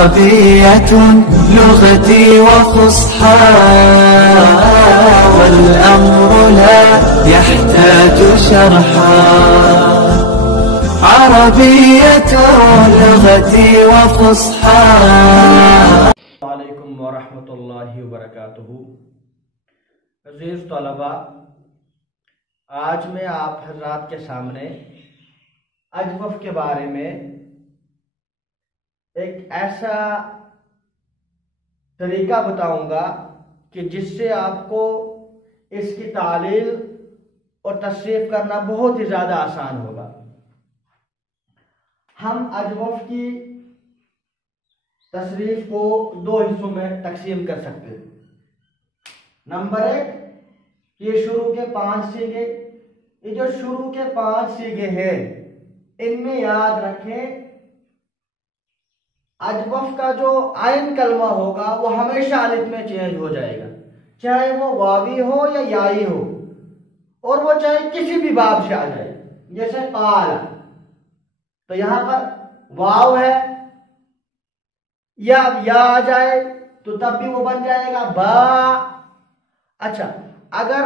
عربية لغتي وفصحى والأمر لا يحتاج شرحا عربية لغتي وفصحى. السلام علیکم ورحمۃ اللہ وبرکاتہ. عزیز طلباء، آج میں آپ حضرات کے سامنے اجوف کے بارے میں ایک ایسا طریقہ بتاؤں گا کہ جس سے آپ کو اس کی تعلیل اور تصریف کرنا بہت ہی زیادہ آسان ہوگا. ہم اجوف کی تصریف کو دو حصوں میں تقسیم کر سکتے ہیں. نمبر 1، یہ شروع کے 5 سیغے. یہ جو شروع کے 5 سیغے ہیں ان میں یاد رکھیں اجوف کا جو عین کلمہ ہوگا وہ ہمیشہ الف میں چینج ہو جائے گا، چاہے وہ واوی ہو یا یائی ہو، اور وہ چاہے کسی بھی باب سے آ جائے. جیسے قال، تو یہاں پر واو ہے، یا آ جائے تو تب بھی وہ بن جائے گا با. اچھا، اگر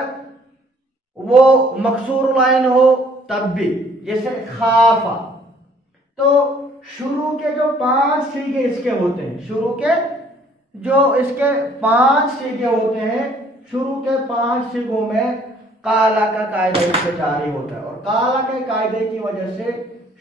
وہ مکسور العین ہو تب بھی، جیسے خافا. تو شروع کے جو 5 سیغے اس کے ہوتے ہیں، شروع کے جو اس کے 5 سیغے ہوتے ہیں، شروع کے 5 سیغوں میں قالا کا قاعدہ اس سے جاری ہوتا ہے. اور قالا کے قاعدے کی وجہ سے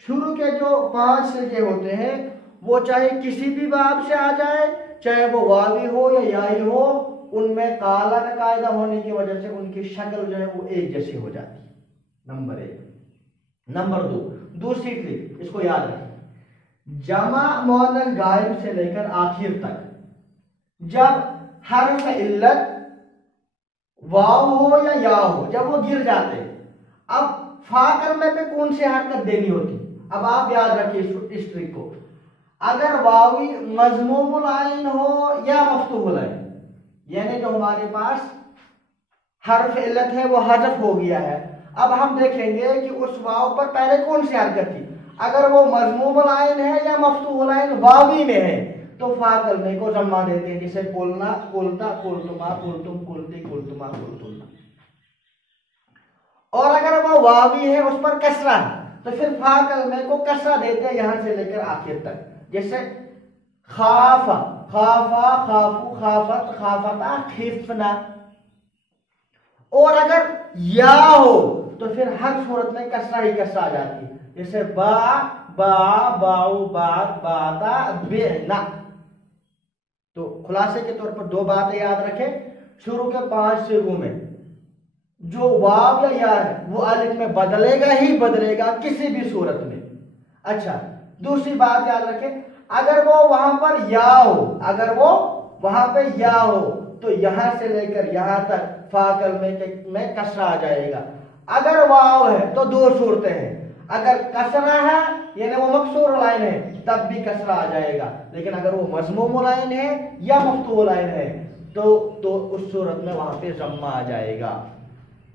شروع کے جو 5 سیغے ہوتے ہیں وہ چاہے کسی بھی باب سے آ جائے، چاہے وہ واوی ہو یا یائی ہو، ان میں قالا کا قاعدہ ہونے کی وجہ سے ان کی شکل جو ہے وہ ایک جیسی ہو جاتی ہے. نمبر 1. نمبر 2، دوسری ٹرک اس کو یاد رکھیں. جمع مؤنث غائب سے لے کر آخر تک جب حرف علت واو ہو یا یا ہو، جب وہ گر جاتے، اب فا کلمے پہ کون سی حرکت دینی ہوتی. اب آپ یاد رکھیے اس ٹرک کو. اگر واوی مضموم العین ہو یا مفتوح العین، یعنی جو ہمارے پاس حرف علت ہے وہ حذف ہو گیا ہے، اب ہم دیکھیں گے کہ اس واو پر پہلے کون سی حرکت تھی. اگر وہ مضموم العین ہے یا مفتوح العین واوی میں ہے تو فا کلمے کو ضمہ دیتے ہیں، جسے قلنا، قلتا، قلتما، قلتم، قلتی، قلتما، قلتنا. اور اگر وہ واوی ہے اس پر کسرہ ہے تو پھر فا کلمے کو کسرہ دیتے ہیں یہاں سے لے کر آخر تک. جیسے خافا، خافا، خافو، خافت، خافتا، خفنا. اور اگر یا ہو تو پھر ہر صورت میں کسرہ ہی کسرہ آ جاتی ہے. جیسے با، با، باؤ، بات، باتا، بینا. تو خلاصے کے طور پر 2 باتیں یاد رکھیں. شروع کے 5 سیغوں میں جو واو یا یا ہے وہ الف میں بدلے گا ہی بدلے گا کسی بھی صورت میں. اچھا، دوسری بات یاد رکھیں، اگر وہ وہاں پر یا ہو، اگر وہ وہاں پہ یا ہو تو یہاں سے لے کر یہاں تک فا کلمے میں کسرہ آ جائے گا. اگر واو ہے تو 2 صورتیں ہیں، اگر کسرہ ہے یعنی وہ مکسور العین ہے تب بھی کسرہ آ جائے گا، لیکن اگر وہ مضموم العین ہے یا مفتوح العین ہے تو اس صورت میں وہاں پہ ضمہ آ جائے گا.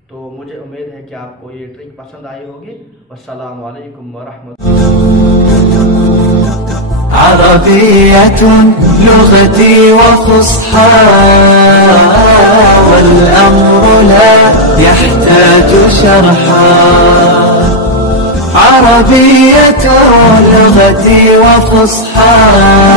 تو مجھے امید ہے کہ آپ کو یہ ٹرک پسند آئی ہوگی. والسلام علیکم ورحمۃ اللہ. عربية لغتي وفصحى والأمر لا يحتاج شرحا عربية لغتي وفصحى.